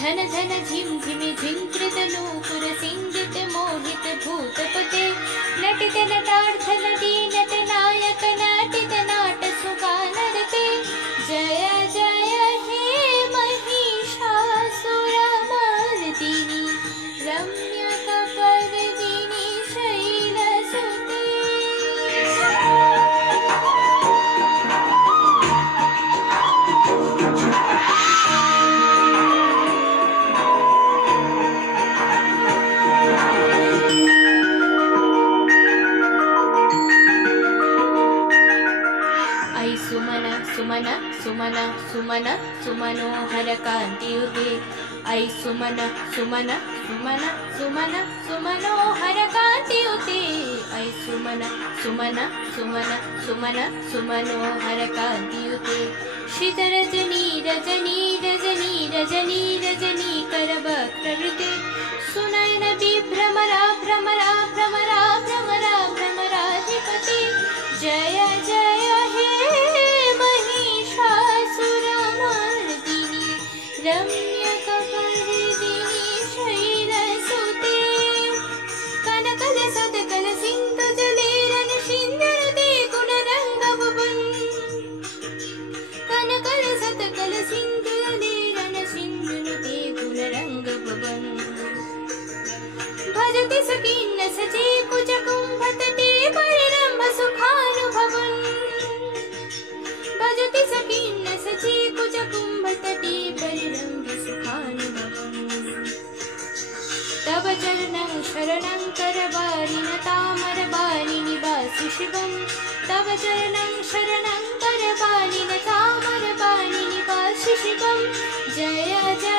झन झन झिम झिम झिंकृत नूपुर सिंगित मोहित भूतपते नटित नटार्थ नटी नट नायक नाटित नाट सुगानरते जय जय हे महिषासुरमर्दिनी रम्यकपर्दिनी शैलसुते। सुमन सुमन सुमन सुमनोहर कांतियुते ऐ सुमन सुमन सुमन सुमन सुमनोहर कांतियुते ऐ सुमन सुमन सुमन सुमन सुमनोहर कांतियुते शीत रजनी रजनी रजनी रजनी रजनी करवक्त्रवृते सुनयन विभ्रमरा भ्रमरा भ्रमरा भ्रमरा भ्रमराधिपते जय जय हे महिषासुरमर्दिनी रम्यकपर्दिनी शैलसुते। कनकल सत्कल सिंधुजलेरन सिंधुरुते गुणरंग भुवन कनकल सत्कल सिंधुजलेरन सिंधुरुते गुणरंग भुवन भजति सकीर्न सचे कुजकुंभतटे परिरम्भ सुखानुभवन भजति सकीर्न सचे कुजकुंभतटे परिरम्भ सुखानुभवन तव चरणं शरणं करवारिण तामरबालिनि वासि शिवं तव चरणं शरणं करवारिण तामरबालिनि वासि शिवं जय जय